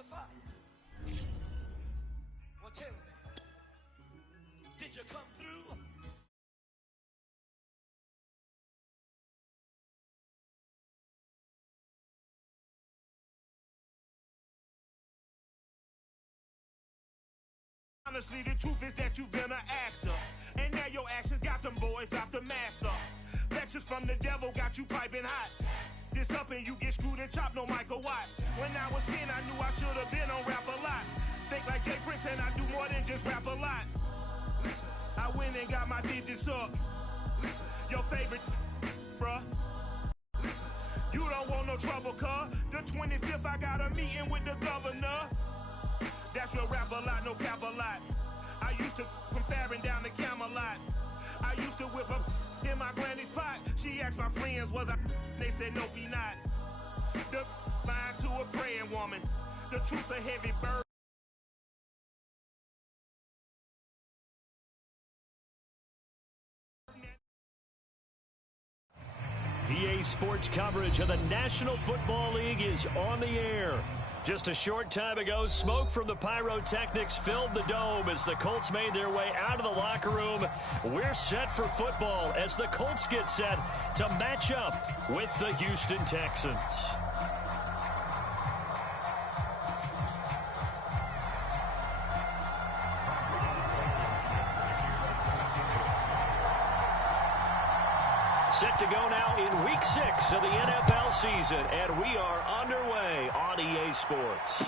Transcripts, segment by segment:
the fire. Well, tell me, did you come through? Honestly, the truth is that you've been an actor, and now your actions got them boys dropped the mask up. Lectures from the devil got you piping hot. This up and you get screwed and chopped, no Michael Watts. When I was 10, I knew I should have been on rap a lot. Think like Jay Prince and I do more than just rap a lot. I went and got my digits up. Your favorite, bruh. You don't want no trouble, cuz. The 25th, I got a meeting with the governor. That's real rap a lot, no cap a lot. I used to from Farron down to Camelot. I used to whip up in my granny's pot. She asked my friends, was I? They said, no, be not. The line to a praying woman. The truth's a heavy burden. EA Sports coverage of the National Football League is on the air. Just a short time ago, smoke from the pyrotechnics filled the dome as the Colts made their way out of the locker room. We're set for football as the Colts get set to match up with the Houston Texans. Set to go now in Week 6 of the NFL season, and we are underway on EA Sports.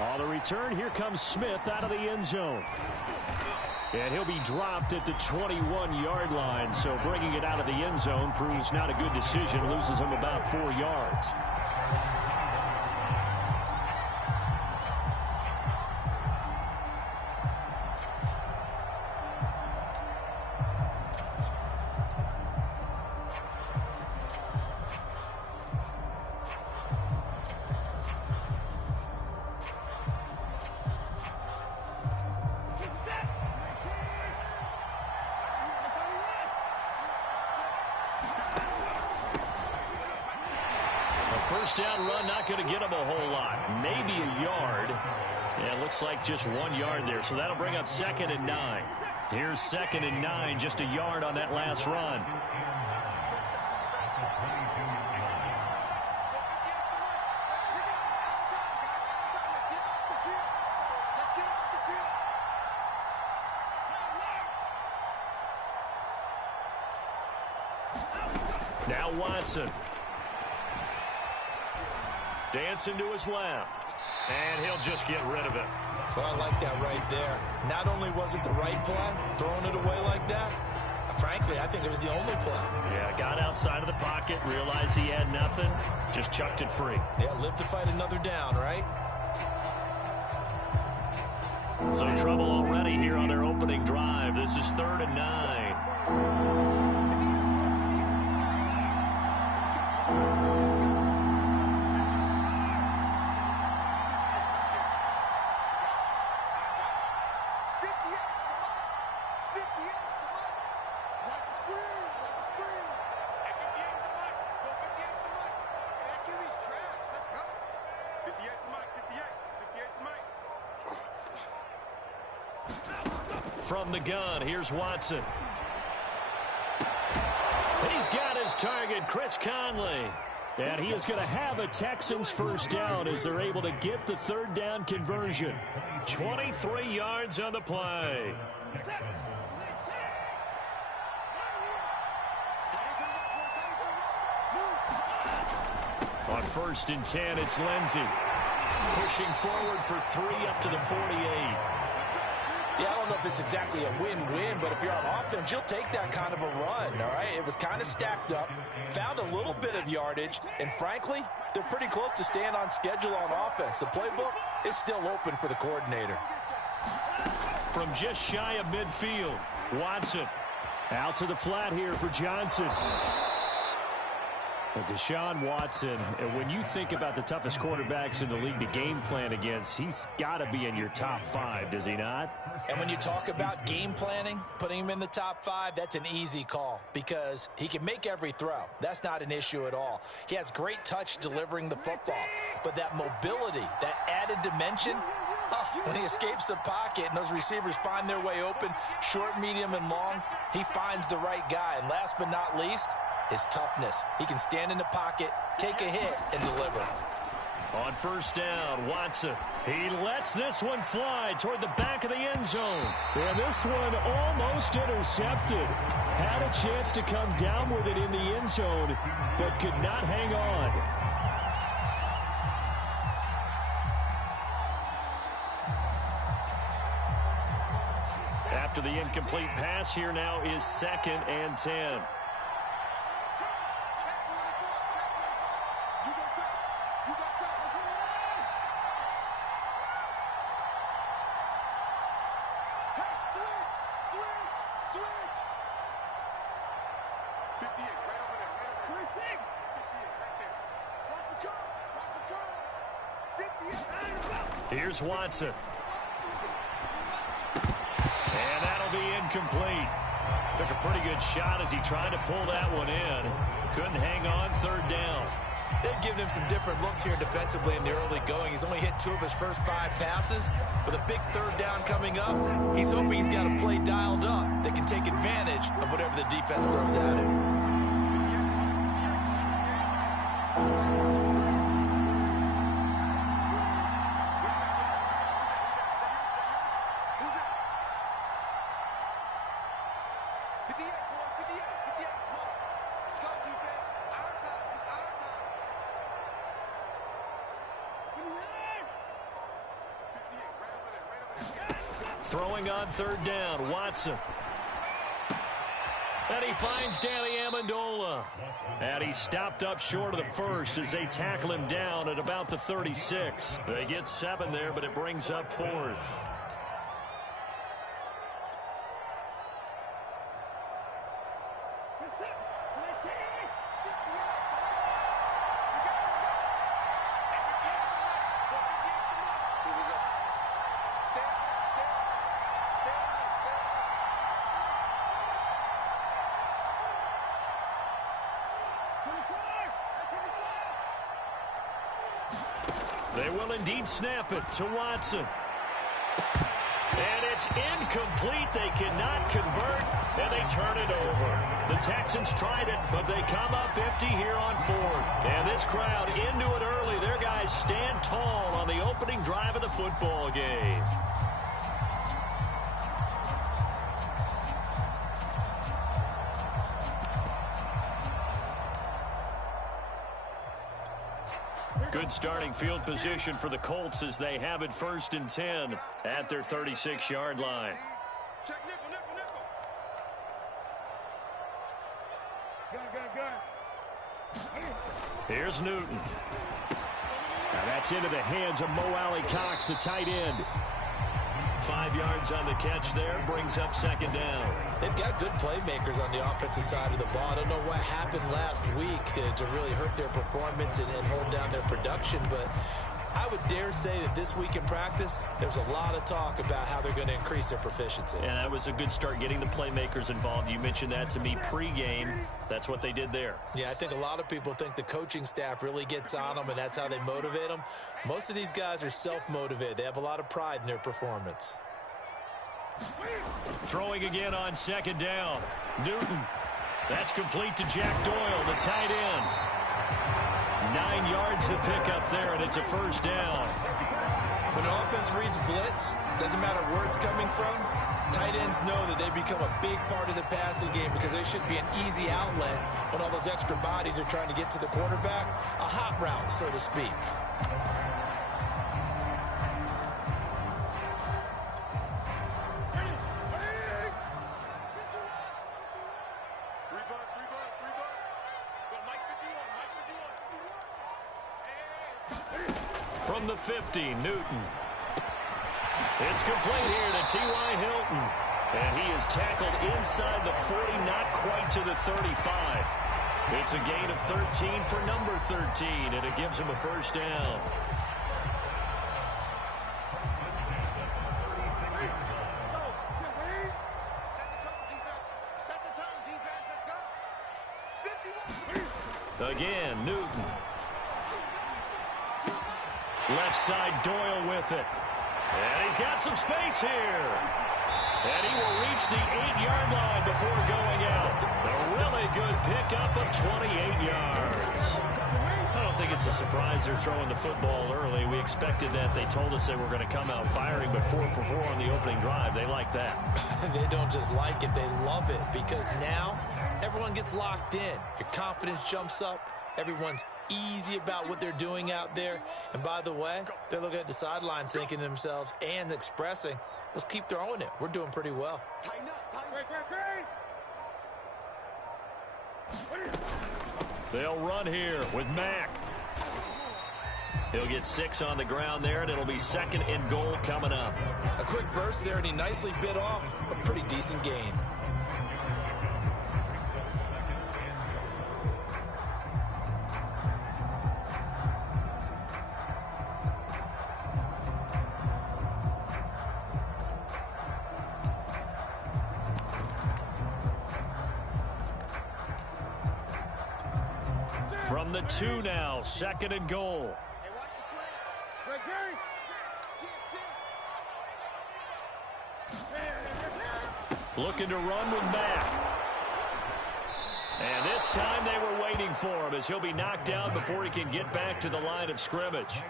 On the return, here comes Smith out of the end zone. And he'll be dropped at the 21-yard line, so bringing it out of the end zone proves not a good decision, loses him about 4 yards. First down run, not going to get him a whole lot. Maybe a yard. Yeah, it looks like just 1 yard there, so that'll bring up 2nd and 9. Here's 2nd and 9, just a yard on that last run. Now Watson. Dancing to his left. And he'll just get rid of it. Well, I like that right there. Not only was it the right play, throwing it away like that, frankly, I think it was the only play. Yeah, got outside of the pocket, realized he had nothing, just chucked it free. Yeah, live to fight another down, right? So trouble already here on their opening drive. This is 3rd and 9. From the gun, here's Watson. He's got his target, Chris Conley. And he is going to have a Texans first down as they're able to get the 3rd down conversion. 23 yards on the play. On 1st and 10, it's Lindsey. Pushing forward for 3 up to the 48. Yeah, I don't know if it's exactly a win-win, but if you're on offense, you'll take that kind of a run, all right? It was kind of stacked up, found a little bit of yardage, and frankly, they're pretty close to staying on schedule on offense. The playbook is still open for the coordinator. From just shy of midfield, Watson out to the flat here for Johnson. Deshaun Watson, when you think about the toughest quarterbacks in the league to game plan against, he's got to be in your top 5, does he not? And when you talk about game planning, putting him in the top 5, that's an easy call because he can make every throw. That's not an issue at all. He has great touch delivering the football. But that mobility, that added dimension, when he escapes the pocket and those receivers find their way open, short, medium, and long, he finds the right guy. And last but not least, his toughness. He can stand in the pocket, take a hit, and deliver. On first down, Watson. He lets this one fly toward the back of the end zone. And this one almost intercepted. Had a chance to come down with it in the end zone, but could not hang on. After the incomplete pass, here now is 2nd and 10. Here's Watson. And that'll be incomplete. Took a pretty good shot as he tried to pull that one in. Couldn't hang on, 3rd down. They've given him some different looks here defensively in the early going. He's only hit 2 of his first 5 passes. With a big 3rd down coming up, he's hoping he's got a play dialed up that can take advantage of whatever the defense throws at him. Throwing on 3rd down, Watson. And he finds Danny Amendola. And he stopped up short of the first as they tackle him down at about the 36. They get 7 there, but it brings up 4th. They will indeed snap it to Watson. And it's incomplete. They cannot convert, and they turn it over. The Texans tried it, but they come up empty here on 4th. And this crowd into it early. Their guys stand tall on the opening drive of the football game. Good starting field position for the Colts as they have it 1st and 10 at their 36-yard line. Check nickel. Gun. Here's Newton. Now that's into the hands of Mo Alley-Cox, the tight end. 5 yards on the catch there, brings up 2nd down. They've got good playmakers on the offensive side of the ball. I don't know what happened last week to really hurt their performance and hold down their production, but I would dare say that this week in practice, there's a lot of talk about how they're going to increase their proficiency. And that was a good start getting the playmakers involved. You mentioned that to me pregame. That's what they did there. Yeah, I think a lot of people think the coaching staff really gets on them, and that's how they motivate them. Most of these guys are self-motivated. They have a lot of pride in their performance. Throwing again on 2nd down. Newton. That's complete to Jack Doyle, the tight end. 9 yards to pick up there, and it's a 1st down. When an offense reads blitz, doesn't matter where it's coming from, tight ends know that they become a big part of the passing game because they should be an easy outlet when all those extra bodies are trying to get to the quarterback. A hot route, so to speak. From the 50, Newton. It's complete here to T.Y. Hilton. And he is tackled inside the 40, not quite to the 35. It's a gain of 13 for number 13, and it gives him a first down. Again, Newton. Left side, Doyle with it. And he's got some space here. And he will reach the 8-yard line before going out. A really good pickup of 28 yards. I don't think it's a surprise they're throwing the football early. We expected that. They told us they were going to come out firing, but 4 for 4 on the opening drive. They like that. They don't just like it, they love it, because now everyone gets locked in. Your confidence jumps up. Everyone's easy about what they're doing out there. And by the way, they're looking at the sideline thinking to themselves and expressing, let's keep throwing it. We're doing pretty well. They'll run here with Mack. He'll get 6 on the ground there, and it'll be 2nd and goal coming up. A quick burst there, and he nicely bit off a pretty decent gain. From the 2 now, 2nd and goal. Looking to run with Mack. And this time they were waiting for him as he'll be knocked down before he can get back to the line of scrimmage.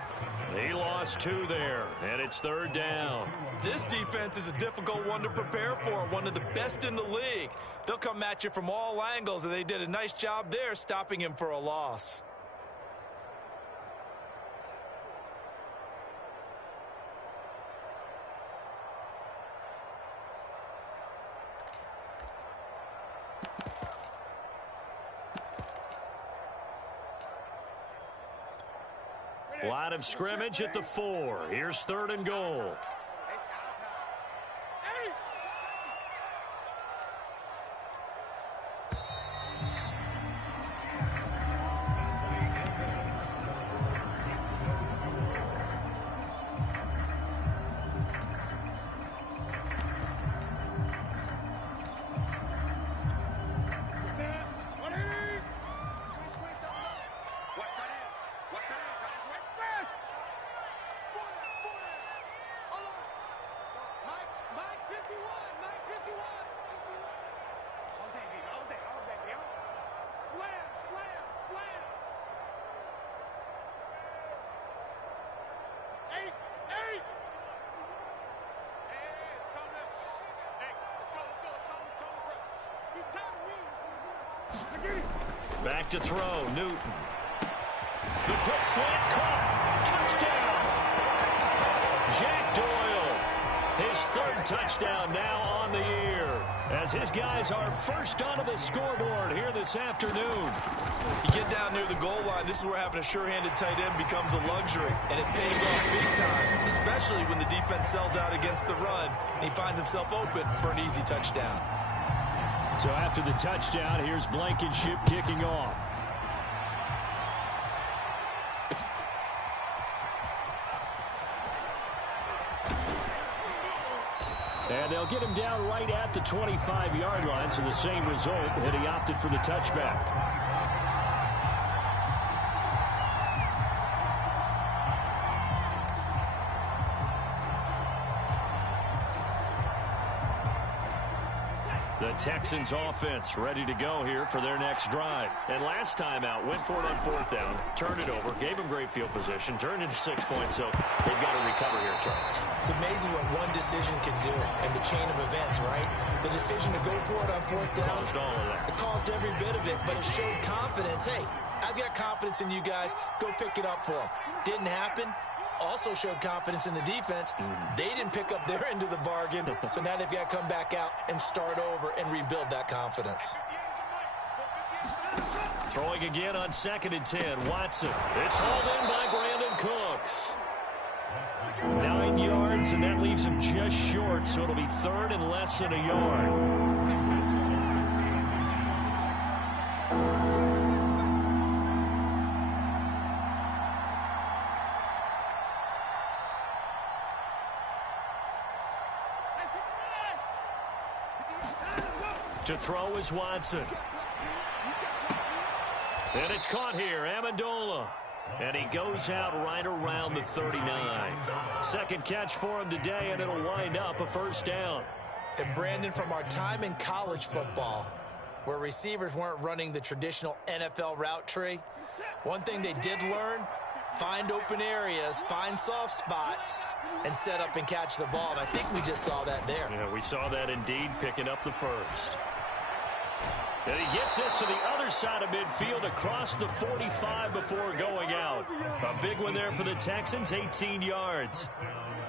He lost 2 there, and it's 3rd down. This defense is a difficult one to prepare for, one of the best in the league. They'll come at you from all angles, and they did a nice job there stopping him for a loss. Line of scrimmage at the 4. Here's 3rd and goal. Back to throw, Newton. The quick slant caught. Touchdown. Jack Doyle. His 3rd touchdown now on the year, as his guys are first onto the scoreboard here this afternoon. You get down near the goal line, this is where having a sure-handed tight end becomes a luxury, and it pays off big time, especially when the defense sells out against the run, and he finds himself open for an easy touchdown. So after the touchdown, here's Blankenship kicking off. And they'll get him down right at the 25-yard line, so the same result, and he opted for the touchback. The Texans offense ready to go here for their next drive. And last time out, went for it on 4th down, turned it over, gave them great field position, turned into 6 points, so they've got to recover here, Charles. It's amazing what one decision can do in the chain of events, right? The decision to go for it on 4th down. Caused all of that. It caused every bit of it, but it showed confidence. Hey, I've got confidence in you guys. Go pick it up for them. Didn't happen. Also showed confidence in the defense. They didn't pick up their end of the bargain, so now they've got to come back out and start over and rebuild that confidence. Throwing again on 2nd and 10. Watson. It's hauled in by Brandon Cooks. 9 yards, and that leaves him just short, so it'll be 3rd and less than a yard. To throw is Watson. And it's caught here, Amendola. And he goes out right around the 39. Second catch for him today, and it'll wind up a first down. And Brandon, from our time in college football, where receivers weren't running the traditional NFL route tree, one thing they did learn, find open areas, find soft spots, and set up and catch the ball. And I think we just saw that there. Yeah, we saw that indeed, picking up the first. And he gets this to the other side of midfield across the 45 before going out. A big one there for the Texans, 18 yards.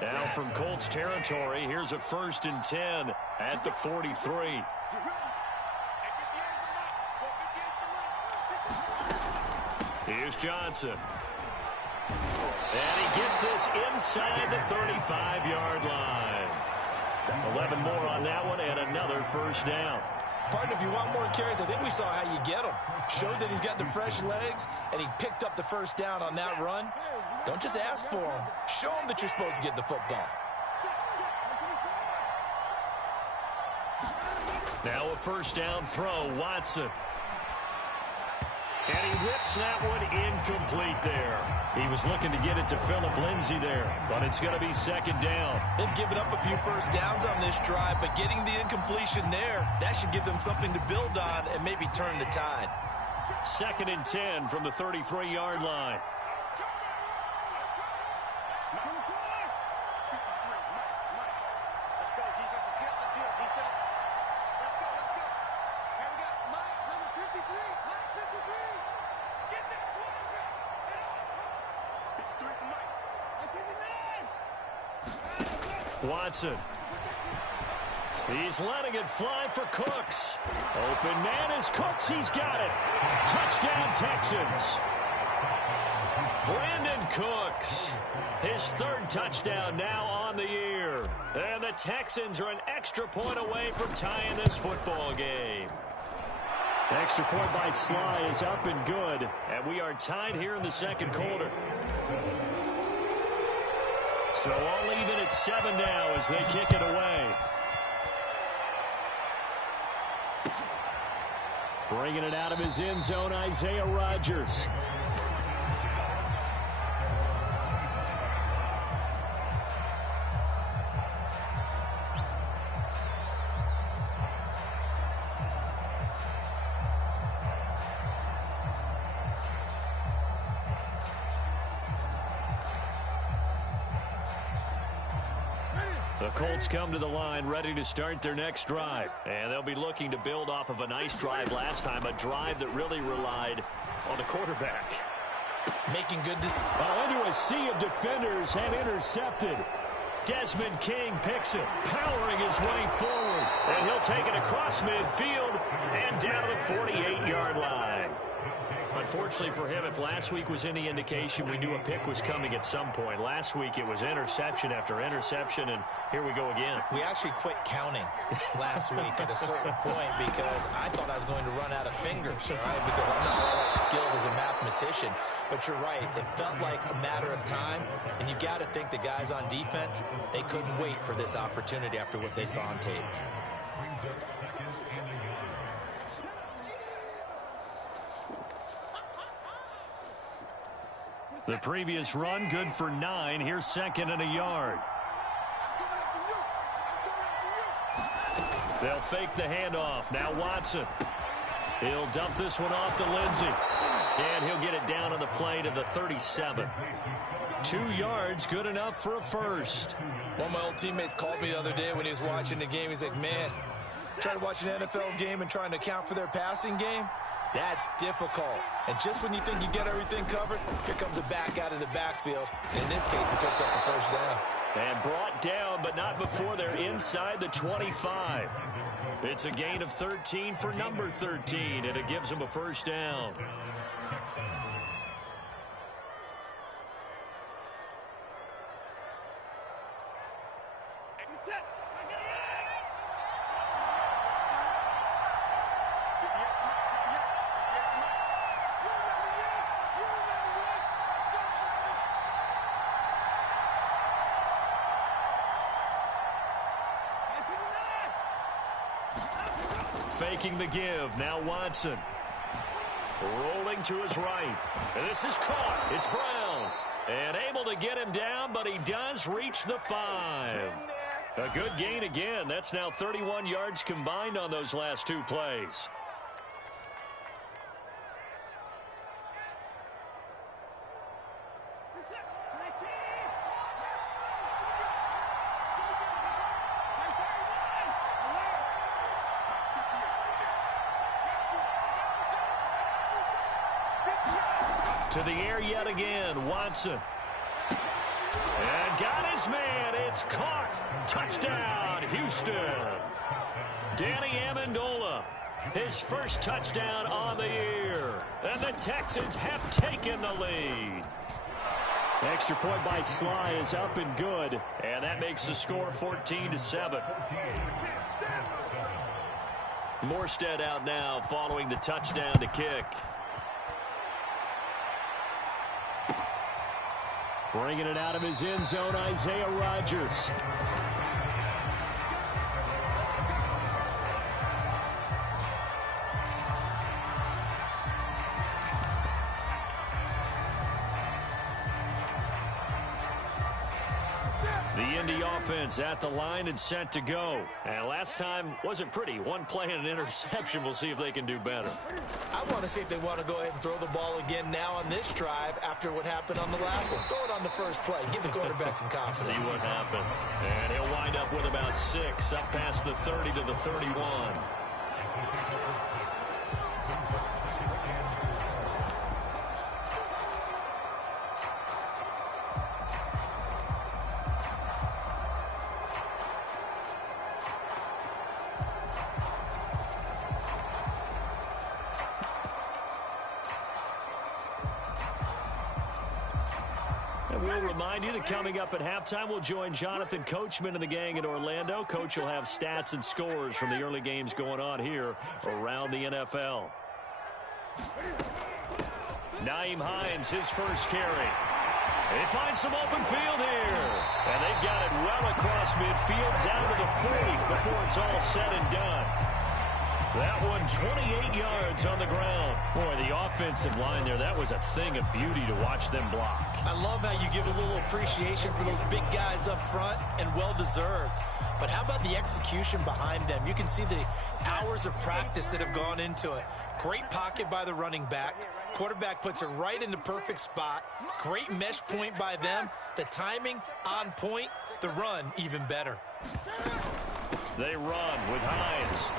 Now from Colts territory, here's a 1st and 10 at the 43. Here's Johnson. And he gets this inside the 35-yard line. 11 more on that one and another first down. Partner, if you want more carries, I think we saw how you get them. Showed that he's got the fresh legs, and he picked up the first down on that run. Don't just ask for them. Show them that you're supposed to get the football. Now a first down throw, Watson. And he whips that one incomplete there. He was looking to get it to Phillip Lindsay there, but it's going to be second down. They've given up a few first downs on this drive, but getting the incompletion there, that should give them something to build on and maybe turn the tide. 2nd and 10 from the 33-yard line. Let's go, defense. Let's get up the field, defense. Let's go, let's go. And we got Mike, number 53. Mike, 53. Get that quarterback. 53 for Mike. Mike, 59. Watson. He's letting it fly for Cooks. Open man is Cooks. He's got it. Touchdown, Texans. Brandon Cooks. His 3rd touchdown now on the year. And the Texans are an extra point away from tying this football game. Extra point by Sly is up and good. And we are tied here in the second quarter. So all even at 7 now as they kick it away. Bringing it out of his end zone, Isaiah Rodgers. The Colts come to the line ready to start their next drive. And they'll be looking to build off of a nice drive last time, a drive that really relied on the quarterback. Making good decisions. Into a sea of defenders and intercepted. Desmond King picks it, powering his way forward. And he'll take it across midfield and down to the 48-yard line. Unfortunately for him, if last week was any indication, we knew a pick was coming at some point. Last week it was interception after interception, and here we go again. We actually quit counting last week at a certain point because I thought I was going to run out of fingers, right? Because I'm not all that skilled as a mathematician. But you're right. It felt like a matter of time, and you got to think the guys on defense, they couldn't wait for this opportunity after what they saw on tape. The previous run, good for 9. Here's 2nd and a yard. They'll fake the handoff. Now Watson. He'll dump this one off to Lindsay. And he'll get it down on the play to the 37. 2 yards, good enough for a first. One of my old teammates called me the other day when he was watching the game. He's like, man, trying to watch an NFL game and trying to account for their passing game? That's difficult. And just when you think you get everything covered, here comes a back out of the backfield. And in this case, he picks up a first down. And brought down, but not before they're inside the 25. It's a gain of 13 for number 13, and it gives them a first down. faking the give. Now Watson. Rolling to his right. And this is caught. It's Brown. And able to get him down, but he does reach the 5. A good gain again. That's now 31 yards combined on those last 2 plays. To the air yet again, Watson. And got his man. It's caught. Touchdown, Houston. Danny Amendola, his first touchdown on the year. And the Texans have taken the lead. Extra point by Sly is up and good. And that makes the score 14-7. Morstead out now following the touchdown to kick. Bringing it out of his end zone, Isaiah Rodgers. The Indy offense at the line and set to go. And last time wasn't pretty. One play and an interception. We'll see if they can do better. I want to see if they want to go ahead and throw the ball again now on this drive after what happened on the last one. Throw it on the first play. Give the quarterback some confidence. See what happens. And he'll wind up with about 6 up past the 30 to the 31. We'll remind you that coming up at halftime, we'll join Jonathan Coachman and the gang in Orlando. Coach will have stats and scores from the early games going on here around the NFL. Nyheim Hines, his first carry. They find some open field here. And they've got it well across midfield down to the 40 before it's all said and done. That one 28 yards on the ground. Boy, the offensive line there, that was a thing of beauty to watch them block. I love how you give a little appreciation for those big guys up front, and well-deserved. But how about the execution behind them? You can see the hours of practice that have gone into it. Great pocket by the running back. Quarterback puts it right in the perfect spot. Great mesh point by them. The timing on point. The run even better. They run with Hines.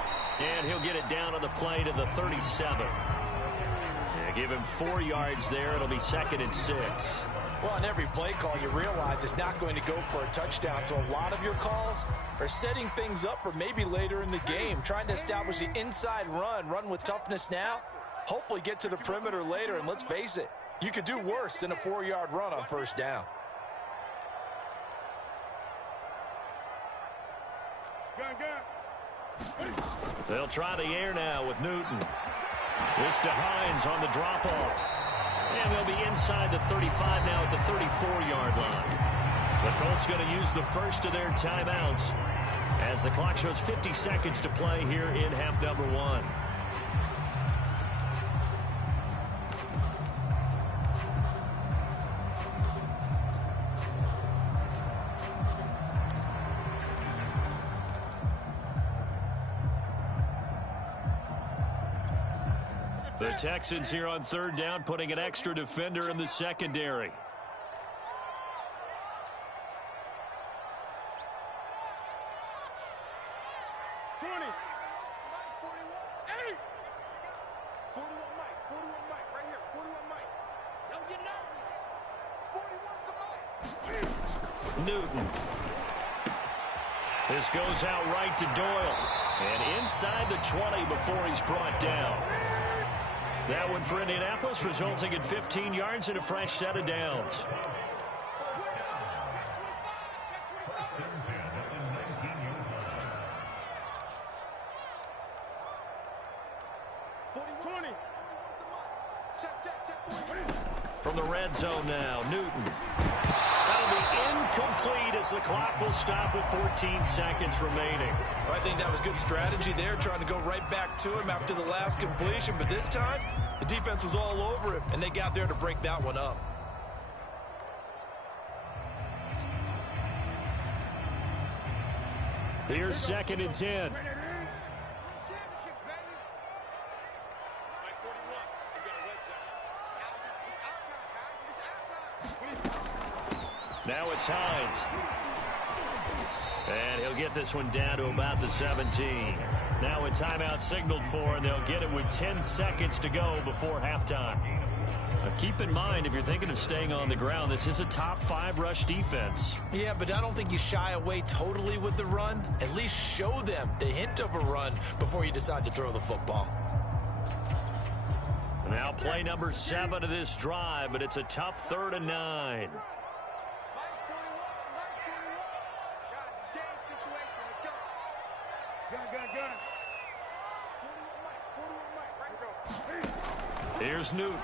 And he'll get it down on the play to the 37. Yeah, give him 4 yards there. It'll be 2nd and 6. Well, on every play call, you realize it's not going to go for a touchdown. So a lot of your calls are setting things up for maybe later in the game, trying to establish the inside run with toughness now, hopefully get to the perimeter later. And let's face it, you could do worse than a 4-yard run on first down. They'll try the air now with Newton. This to Hines on the drop-off. And they'll be inside the 35 now at the 34-yard line. The Colts going to use the first of their timeouts as the clock shows 50 seconds to play here in half number 1. The Texans here on 3rd down, putting an extra defender in the secondary. Newton. This goes out right to Doyle. And inside the 20 before he's brought down. That one for Indianapolis, resulting in 15 yards and a fresh set of downs. From the red zone now, Newton. That'll that'll be incomplete as the clock will stop with 14 seconds remaining. I think that was good strategy there, trying to go right back to him after the last completion. But this time, the defense was all over him, and they got there to break that one up. Here's 2nd and 10. Now it's Hines. And he'll get this one down to about the 17. Now a timeout signaled for, and they'll get it with 10 seconds to go before halftime. Now keep in mind, if you're thinking of staying on the ground, this is a top 5 rush defense. Yeah, but I don't think you shy away totally with the run. At least show them the hint of a run before you decide to throw the football. Now play number 7 of this drive, but it's a tough 3rd and 9. Here's Newton.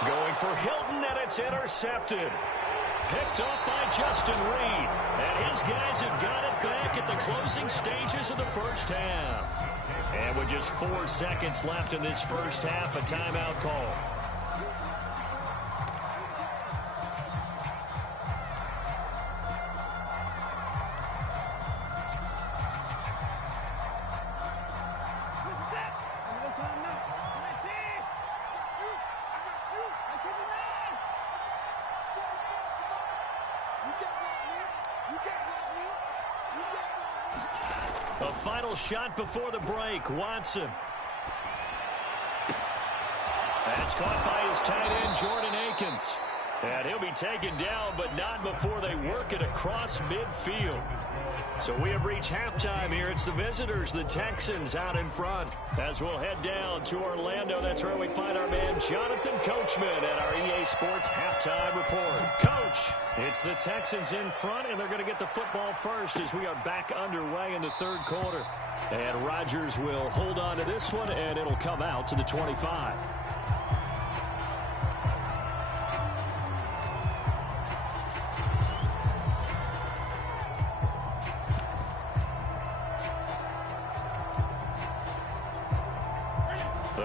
Going for Hilton, and it's intercepted. Picked off by Justin Reed. And his guys have got it back at the closing stages of the first half. And with just 4 seconds left in this first half, a timeout call. A final shot before the break. Watson. That's caught by his tight end, Jordan Akins. And he'll be taken down, but not before they work it across midfield. So we have reached halftime here. It's the visitors, the Texans, out in front. As we'll head down to Orlando, that's where we find our man Jonathan Coachman at our EA Sports Halftime Report. Coach, it's the Texans in front, and they're going to get the football first as we are back underway in the 3rd quarter. And Rodgers will hold on to this one, and it'll come out to the 25.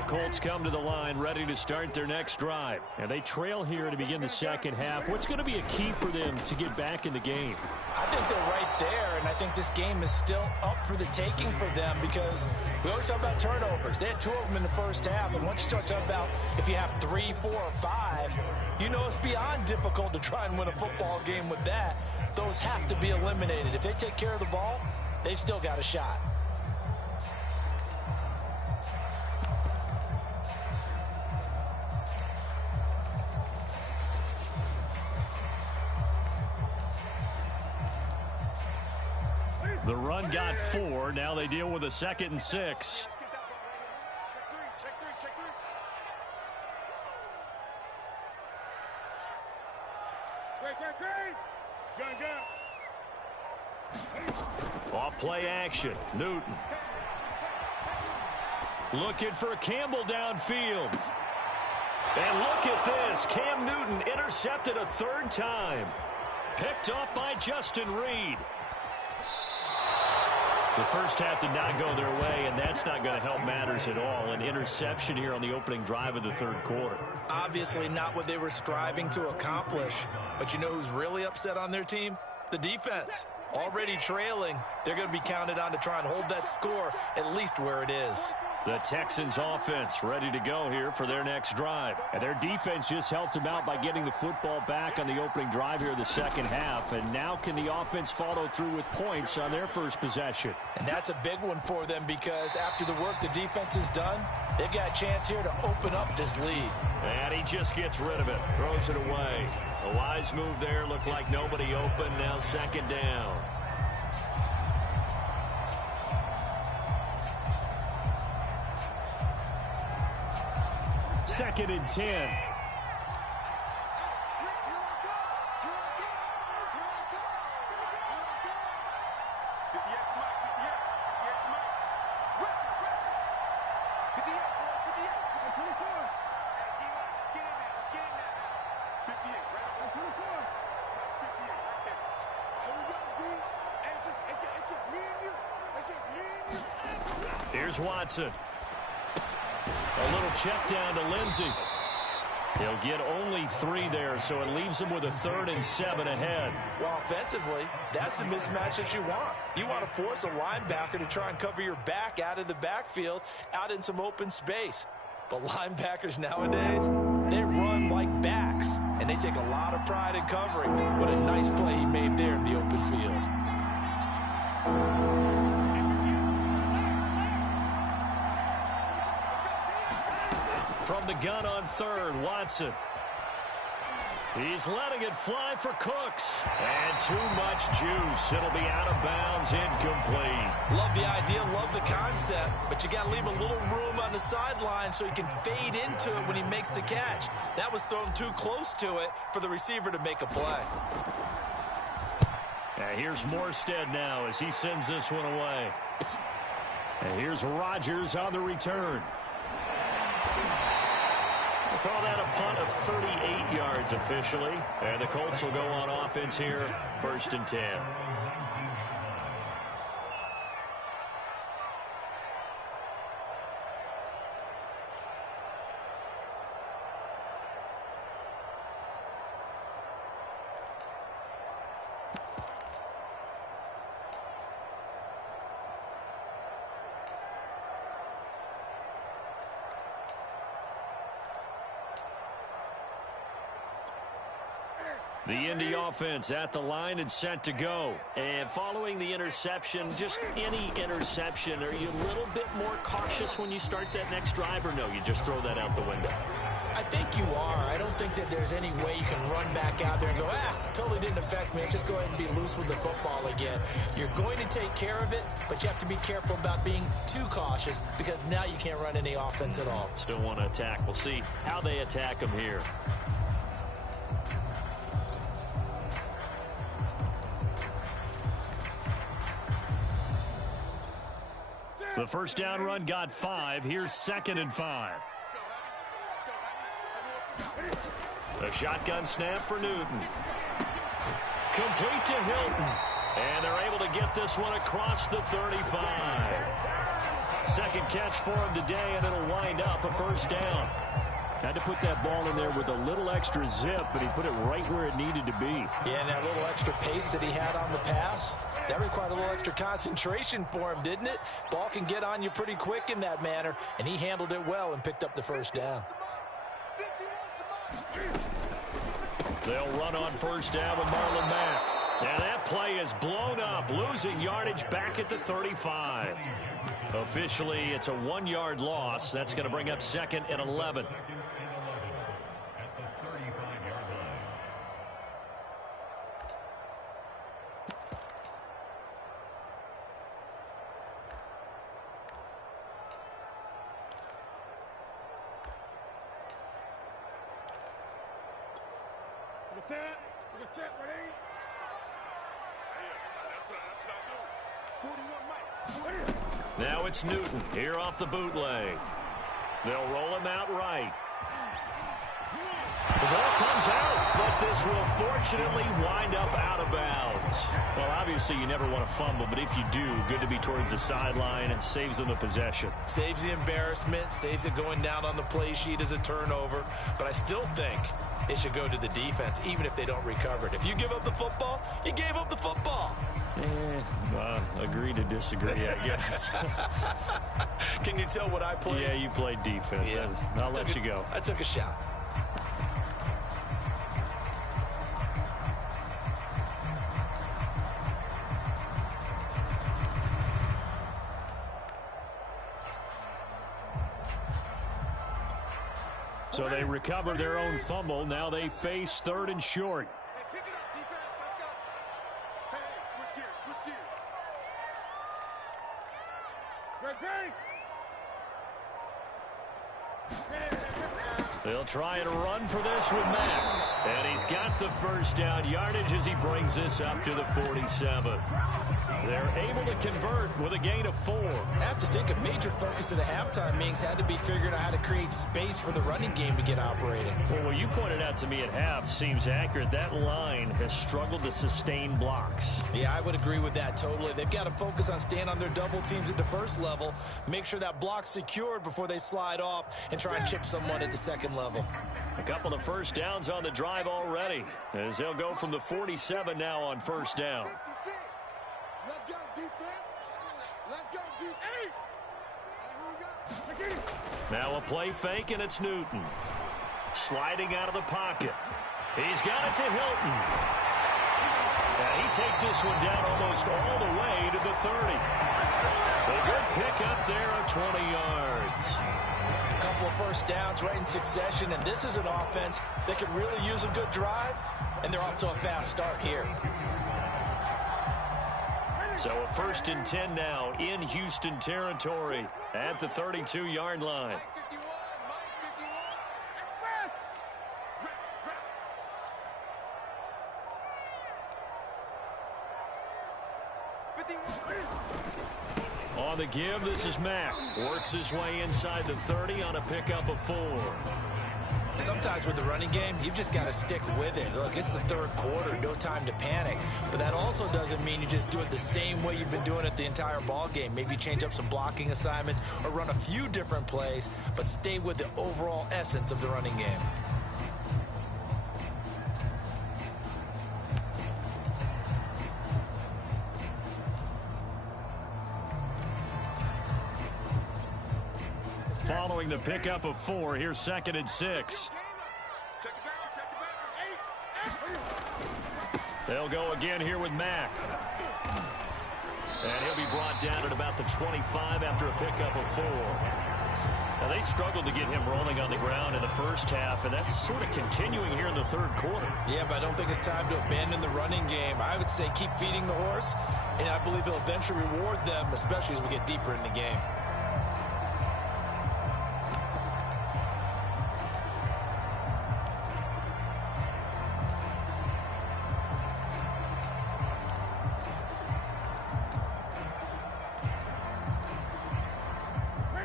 Colts come to the line ready to start their next drive. And they trail here to begin the second half. What's going to be a key for them to get back in the game? I think they're right there, and I think this game is still up for the taking for them because we always talk about turnovers. They had 2 of them in the first half, and once you start talking about if you have 3, 4, or 5, you know it's beyond difficult to try and win a football game with that. Those have to be eliminated. If they take care of the ball, they've still got a shot. The run got 4. Now they deal with a 2nd and 6. Off play action. Newton. Looking for Campbell downfield. And look at this. Cam Newton intercepted a 3rd time. Picked off by Justin Reed. The first half did not go their way, and that's not going to help matters at all. An interception here on the opening drive of the 3rd quarter. Obviously not what they were striving to accomplish. But you know who's really upset on their team? The defense. Already trailing. They're going to be counted on to try and hold that score at least where it is. The Texans offense ready to go here for their next drive. And their defense just helped them out by getting the football back on the opening drive here in the second half. And now can the offense follow through with points on their first possession? And that's a big one for them because after the work the defense has done, they've got a chance here to open up this lead. And he just gets rid of it. Throws it away. A wise move there. Looked like nobody open. Now 2nd down. Second and 10. Here's Watson. A little check down to Lindsey. He'll get only 3 there, so it leaves him with a 3rd and 7 ahead. Well, offensively, that's the mismatch that you want. You want to force a linebacker to try and cover your back out of the backfield, out in some open space. But linebackers nowadays, they run like backs, and they take a lot of pride in covering. What a nice play he made there in the open field. From the gun on 3rd, Watson. He's letting it fly for Cooks. And too much juice. It'll be out of bounds, incomplete. Love the idea, love the concept, but you got to leave a little room on the sideline so he can fade into it when he makes the catch. That was thrown too close to it for the receiver to make a play. And here's Morstead now as he sends this one away. And here's Rodgers on the return. We'll call that a punt of 38 yards officially. And the Colts will go on offense here, 1st and 10. The Indy offense at the line and set to go. And following the interception, just any interception, are you a little bit more cautious when you start that next drive, or no, you just throw that out the window? I think you are. I don't think that there's any way you can run back out there and go, totally didn't affect me. Let's just go ahead and be loose with the football again. You're going to take care of it, but you have to be careful about being too cautious because now you can't run any offense at all. Still want to attack. We'll see how they attack them here. The first down run got 5. Here's 2nd and 5. A shotgun snap for Newton. Complete to Hilton. And they're able to get this one across the 35. Second catch for him today, and it'll wind up a 1st down. Had to put that ball in there with a little extra zip, but he put it right where it needed to be. Yeah, and that little extra pace that he had on the pass, that required a little extra concentration for him, didn't it? Ball can get on you pretty quick in that manner, and he handled it well and picked up the 1st down. They'll run on 1st down with Marlon Mack. And that play is blown up, losing yardage back at the 35. Officially, it's a 1-yard loss. That's going to bring up 2nd and 11. Now it's Newton here off the bootleg. They'll roll him out right. The ball comes out, but this will fortunately wind up out of bounds. Well, obviously you never want to fumble, but if you do, good to be towards the sideline. It saves them the possession. Saves the embarrassment, saves it going down on the play sheet as a turnover. But I still think it should go to the defense, even if they don't recover it. If you give up the football, you gave up the football. Agree to disagree, I guess. Can you tell what I played? Yeah, you played defense. Yeah. I'll let you go. I took a shot. So they recover their own fumble. Now they face 3rd and short. Hey, pick it up, defense. Let's go. Hey, switch gears, switch gears. They'll try and run for this with Mack. And he's got the 1st down yardage as he brings this up to the 47. They're able to convert with a gain of 4. I have to think a major focus of the halftime meetings had to be figuring out how to create space for the running game to get operating. Well, what you pointed out to me at half seems accurate. That line has struggled to sustain blocks. Yeah, I would agree with that totally. They've got to focus on staying on their double teams at the first level, make sure that block's secured before they slide off and try and chip someone at the second level. A couple of first downs on the drive already, as they'll go from the 47 now on first down. Let's go, defense. Let's go, defense. Here we go. Now a play fake, and it's Newton. Sliding out of the pocket. He's got it to Hilton. And he takes this one down almost all the way to the 30. A good pickup there of 20 yards. A couple of first downs right in succession, and this is an offense that could really use a good drive, and they're off to a fast start here. So a 1st and 10 now in Houston territory at the 32-yard line. On the give, this is Mack. Works his way inside the 30 on a pickup of 4. Sometimes with the running game, you've just got to stick with it. Look, it's the third quarter, no time to panic. But that also doesn't mean you just do it the same way you've been doing it the entire ball game. Maybe change up some blocking assignments or run a few different plays, but stay with the overall essence of the running game. Following the pickup of 4, here's 2nd and 6. They'll go again here with Mack. And he'll be brought down at about the 25 after a pickup of 4. Now, they struggled to get him rolling on the ground in the first half, and that's sort of continuing here in the third quarter. Yeah, but I don't think it's time to abandon the running game. I would say keep feeding the horse, and I believe he'll eventually reward them, especially as we get deeper in the game.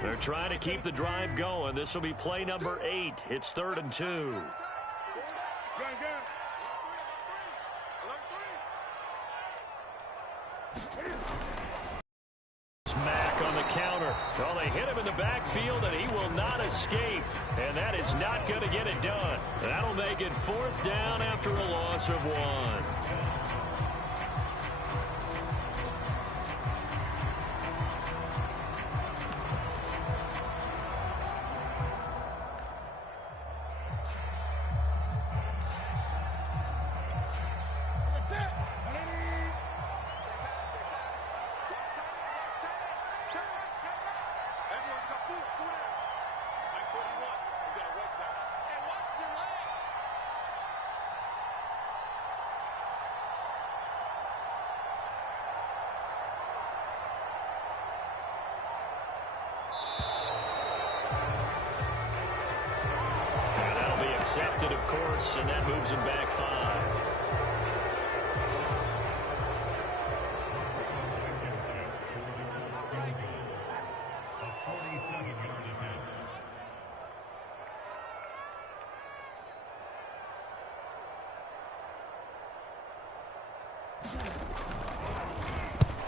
They're trying to keep the drive going. This will be play number 8. It's 3rd and 2. Mack on the counter. Well, they hit him in the backfield, and he will not escape. And that is not going to get it done. That'll make it 4th down after a loss of 1. Accepted, of course, and that moves him back 5.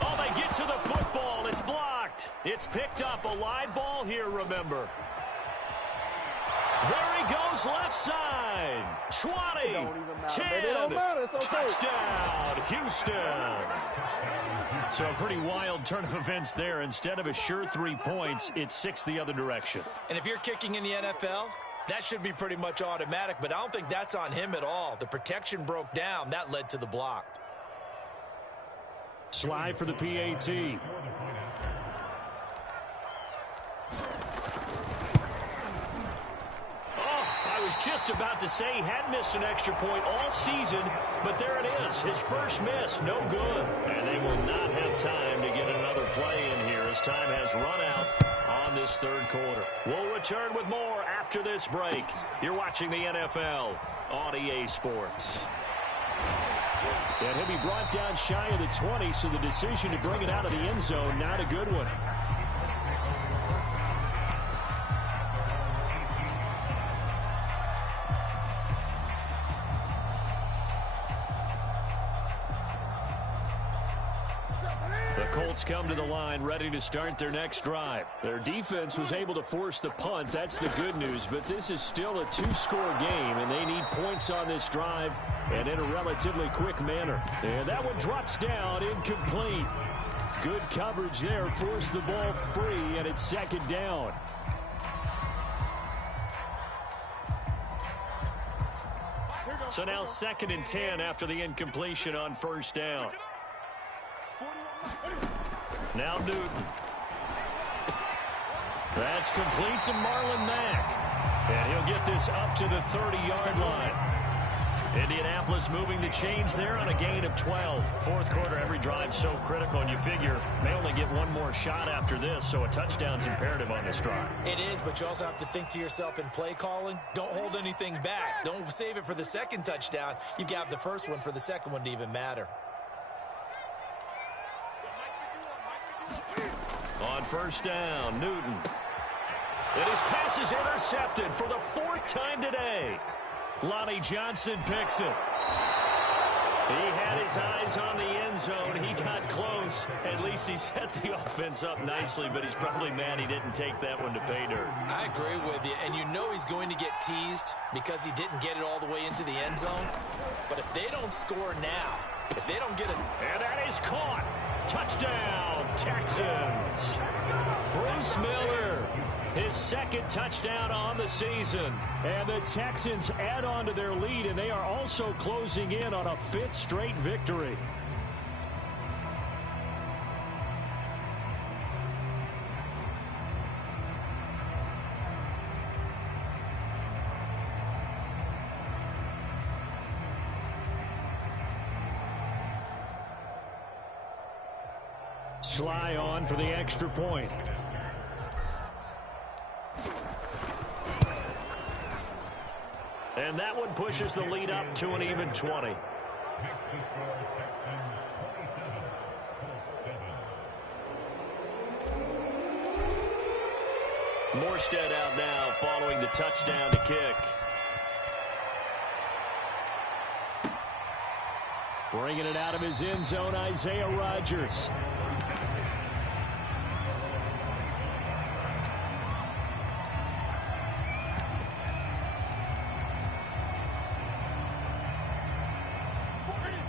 Oh, they get to the football. It's blocked. It's picked up. A live ball here, remember. There he goes, left side. 20, 10, touchdown, Houston. So a pretty wild turn of events there. Instead of a sure 3 points, it's 6 the other direction. And if you're kicking in the NFL, that should be pretty much automatic, but I don't think that's on him at all. The protection broke down. That led to the block. Slide for the PAT. Just about to say he hadn't missed an extra point all season, but there it is. His first miss, no good. And they will not have time to get another play in here as time has run out on this third quarter. We'll return with more after this break. You're watching the NFL on EA Sports. And he'll be brought down shy of the 20, so the decision to bring it out of the end zone, not a good one. The Colts come to the line ready to start their next drive. Their defense was able to force the punt. That's the good news. But this is still a two-score game, and they need points on this drive and in a relatively quick manner. And that one drops down, incomplete. Good coverage there. Forced the ball free, and it's second down. So now 2nd and 10 after the incompletion on first down. Now Newton. That's complete to Marlon Mack. And he'll get this up to the 30-yard line. Indianapolis moving the chains there on a gain of 12. Fourth quarter, every drive so critical, and you figure they only get one more shot after this, so a touchdown's imperative on this drive. It is, but you also have to think to yourself in play calling, don't hold anything back. Don't save it for the second touchdown. You have the first one for the second one to even matter. On first down, Newton. And his pass is intercepted for the 4th time today. Lonnie Johnson picks it. He had his eyes on the end zone. He got close. At least he set the offense up nicely, but he's probably mad he didn't take that one to pay dirt. I agree with you, and you know he's going to get teased because he didn't get it all the way into the end zone. But if they don't score now, if they don't get it... And that is caught. Touchdown, Texans. Bruce Miller, his 2nd touchdown on the season. And the Texans add on to their lead, and they are also closing in on a 5th straight victory. Sly on for the extra point. And that one pushes the lead up to an even 20. Morstead out now following the touchdown to kick. Bringing it out of his end zone, Isaiah Rodgers.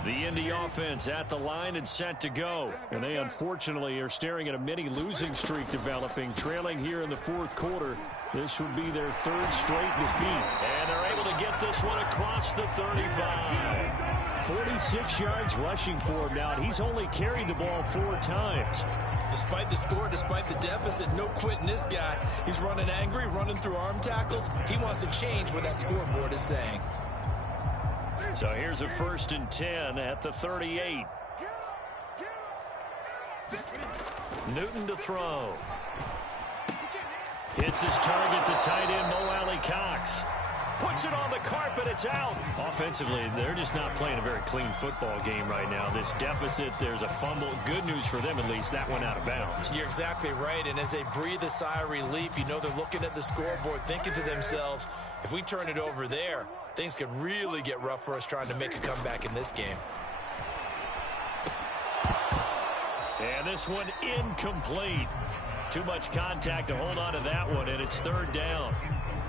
The Indy offense at the line and set to go. And they unfortunately are staring at a mini losing streak developing, trailing here in the 4th quarter. This would be their 3rd straight defeat. And they're able to get this one across the 35. 46 yards rushing for him now, and he's only carried the ball 4 times. Despite the score, despite the deficit, no quitting this guy. He's running angry, running through arm tackles. He wants to change what that scoreboard is saying. So here's a 1st and 10 at the 38. Newton to throw. Hits his target, the tight end, Mo Alley Cox. Puts it on the carpet, it's out. Offensively, they're just not playing a very clean football game right now. This deficit, there's a fumble. Good news for them, at least. That went out of bounds. You're exactly right, and as they breathe a sigh of relief, you know they're looking at the scoreboard, thinking to themselves, if we turn it over there, things could really get rough for us trying to make a comeback in this game. And this one incomplete. Too much contact to hold on to that one, and it's 3rd down.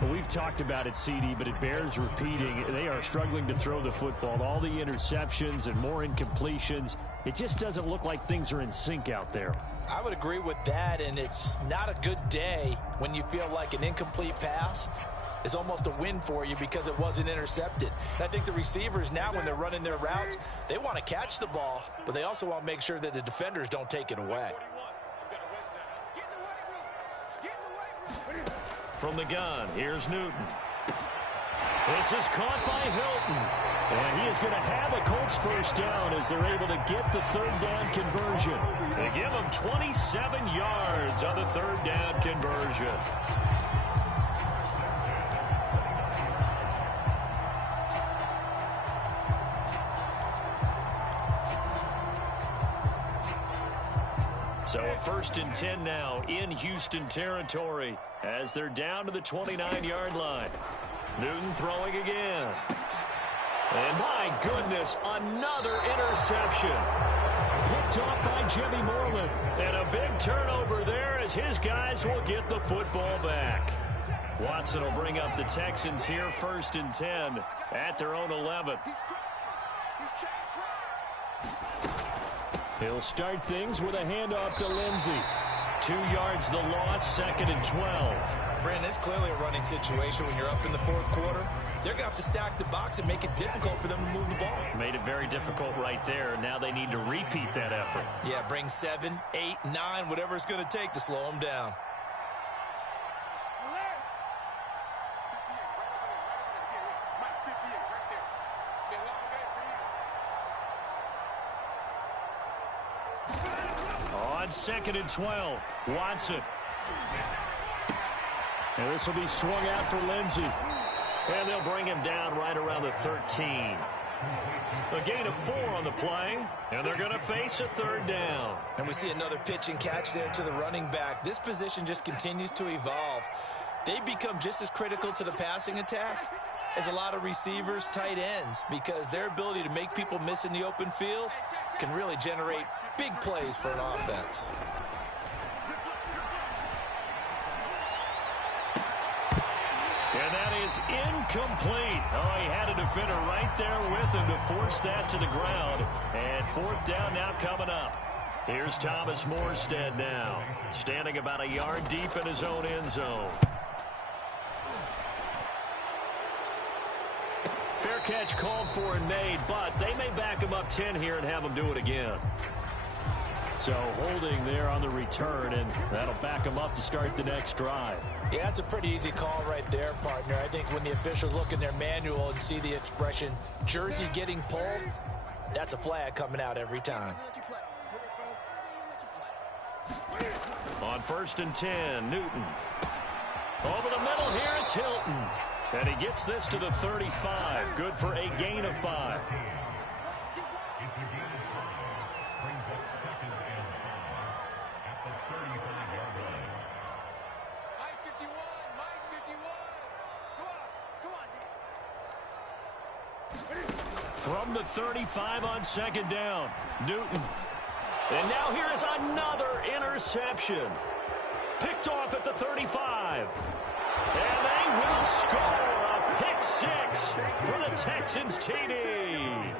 Well, we've talked about it, CD, but it bears repeating. They are struggling to throw the football. All the interceptions and more incompletions. It just doesn't look like things are in sync out there. I would agree with that, and it's not a good day when you feel like an incomplete pass is almost a win for you because it wasn't intercepted. And I think the receivers now, when they're running their routes, they want to catch the ball, but they also want to make sure that the defenders don't take it away. From the gun, here's Newton. This is caught by Hilton. And he is going to have a Colts 1st down as they're able to get the 3rd down conversion. They give him 27 yards on the 3rd down conversion. first and 10 now in Houston territory as they're down to the 29-yard line. Newton throwing again. And my goodness, another interception. Picked off by Jimmy Moreland. And a big turnover there as his guys will get the football back. Watson will bring up the Texans here first and 10 at their own 11. He'll start things with a handoff to Lindsey. 2 yards the loss, second and 12. Brandon, it's clearly a running situation when you're up in the fourth quarter. They're going to have to stack the box and make it difficult for them to move the ball. Made it very difficult right there. Now they need to repeat that effort. Yeah, bring 7, 8, 9, whatever it's going to take to slow them down. On second and 12, Watson. And this will be swung out for Lindsey. And they'll bring him down right around the 13. A gain of 4 on the play, and they're going to face a third down. And we see another pitch and catch there to the running back. This position just continues to evolve. They become just as critical to the passing attack as a lot of receivers, tight ends, because their ability to make people miss in the open field can really generate big plays for an offense. And that is incomplete. Oh, he had a defender right there with him to force that to the ground. And fourth down now coming up. Here's Thomas Morstead now, standing about a yard deep in his own end zone. Fair catch called for and made, but they may back him up 10 here and have him do it again. So holding there on the return, and that'll back him up to start the next drive. Yeah, that's a pretty easy call right there, partner. I think when the officials look in their manual and see the expression, jersey getting pulled, that's a flag coming out every time. On first and 10, Newton. Over the middle here, it's Hilton. And he gets this to the 35. Good for a gain of 5. From the 35 on second down, Newton. And now here is another interception. Picked off at the 35. And they will score a pick 6 for the Texans TD.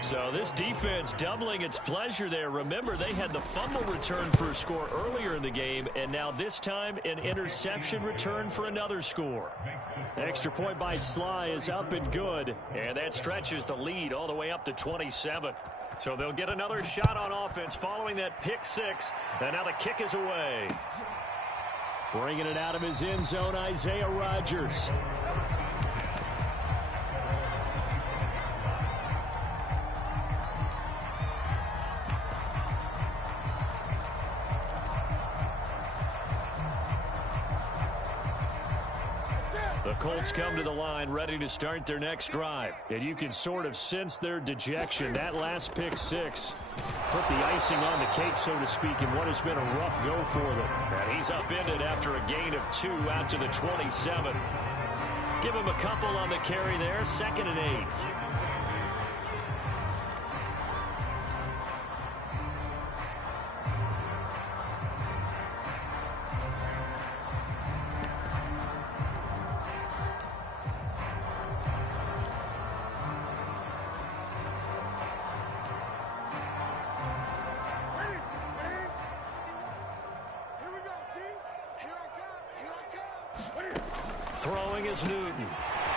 So this defense doubling its pleasure there. Remember, they had the fumble return for a score earlier in the game, and now this time an interception return for another score. Extra point by Sly is up and good, and that stretches the lead all the way up to 27. So they'll get another shot on offense following that pick 6, and now the kick is away. Bringing it out of his end zone, Isaiah Rodgers. The Colts come to the line ready to start their next drive. And you can sort of sense their dejection. That last pick 6 put the icing on the cake, so to speak, in what has been a rough go for them. And he's upended after a gain of 2 out to the 27. Give him a couple on the carry there, second and 8. Throwing is Newton.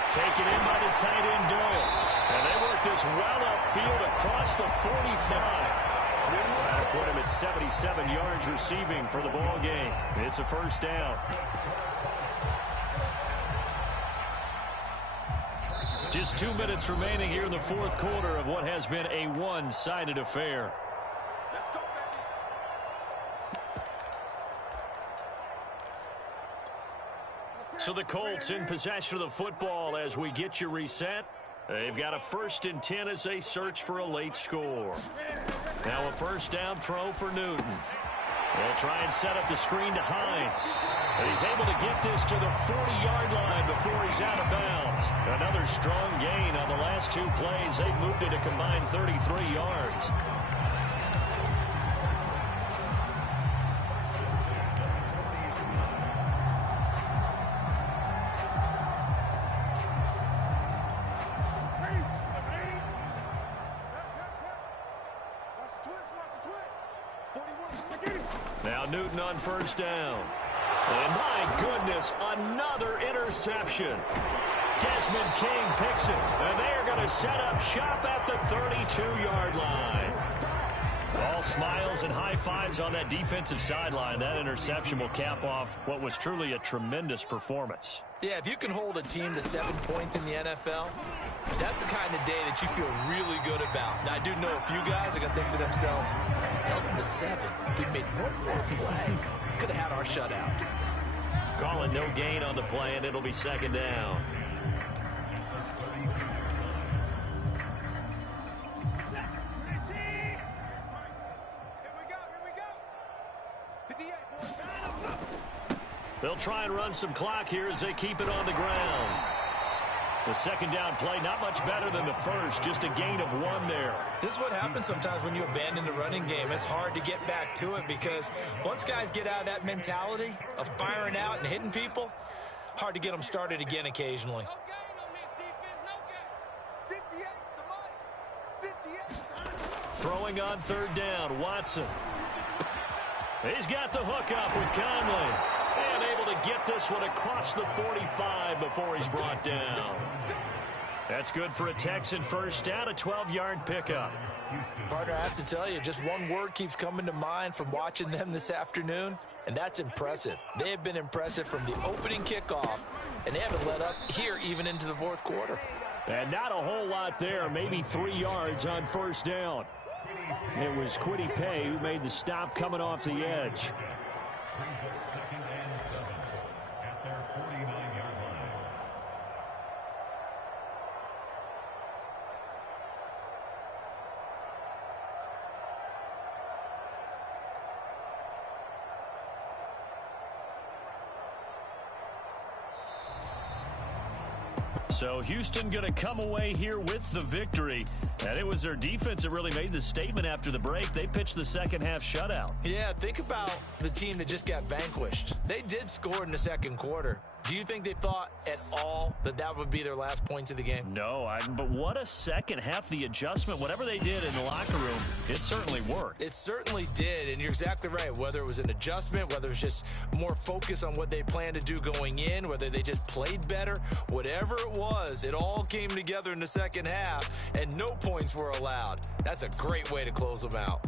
Taken in by the tight end Doyle. And they work this well upfield across the 45. That'll put him at 77 yards receiving for the ball game. It's a first down. Just 2 minutes remaining here in the fourth quarter of what has been a one-sided affair. So the Colts in possession of the football as we get you reset. They've got a first and 10 as they search for a late score. Now a first down throw for Newton. They'll try and set up the screen to Hines. But he's able to get this to the 40-yard line before he's out of bounds. Another strong gain on the last two plays. They moved it a combined 33 yards. Now Newton on first down. And my goodness, another interception. Desmond King picks it. And they are going to set up shop at the 32-yard line. All smiles and high fives on that defensive sideline. That interception will cap off what was truly a tremendous performance. Yeah, if you can hold a team to 7 points in the NFL, that's the kind of day that you feel really good about. Now, I do know a few guys are going to think to themselves, held them to 7. If we made one more play, could have had our shutout. Calling no gain on the play, and it'll be second down. They'll try and run some clock here as they keep it on the ground. The second down play, not much better than the first, just a gain of 1 there. This is what happens sometimes when you abandon the running game. It's hard to get back to it because once guys get out of that mentality of firing out and hitting people, hard to get them started again occasionally. Throwing on third down, Watson. He's got the hook up with Conley. And able to get this one across the 45 before he's brought down. That's good for a Texan first down, a 12-yard pickup. Partner, I have to tell you, just one word keeps coming to mind from watching them this afternoon, and that's impressive. They have been impressive from the opening kickoff, and they haven't let up here even into the fourth quarter. And not a whole lot there, maybe 3 yards on first down. It was Kwity Paye who made the stop coming off the edge. So Houston going to come away here with the victory. And it was their defense that really made the statement after the break. They pitched the second half shutout. Yeah, think about the team that just got vanquished. They did score in the second quarter. Do you think they thought at all that that would be their last points of the game? No, but what a second half. The adjustment, whatever they did in the locker room, it certainly worked. It certainly did, and you're exactly right. Whether it was an adjustment, whether it was just more focus on what they planned to do going in, whether they just played better, whatever it was, it all came together in the second half, and no points were allowed. That's a great way to close them out.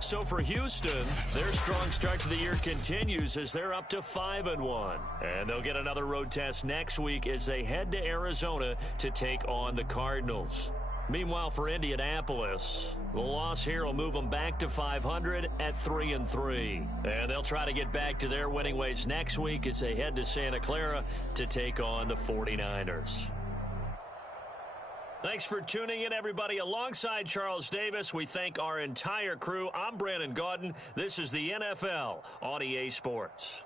So for Houston, their strong start to the year continues as they're up to 5-1. And they'll get another road test next week as they head to Arizona to take on the Cardinals. Meanwhile, for Indianapolis, the loss here will move them back to 500 at 3-3. And they'll try to get back to their winning ways next week as they head to Santa Clara to take on the 49ers. Thanks for tuning in, everybody. Alongside Charles Davis, we thank our entire crew. I'm Brandon Gaudin. This is the NFL on EA Sports.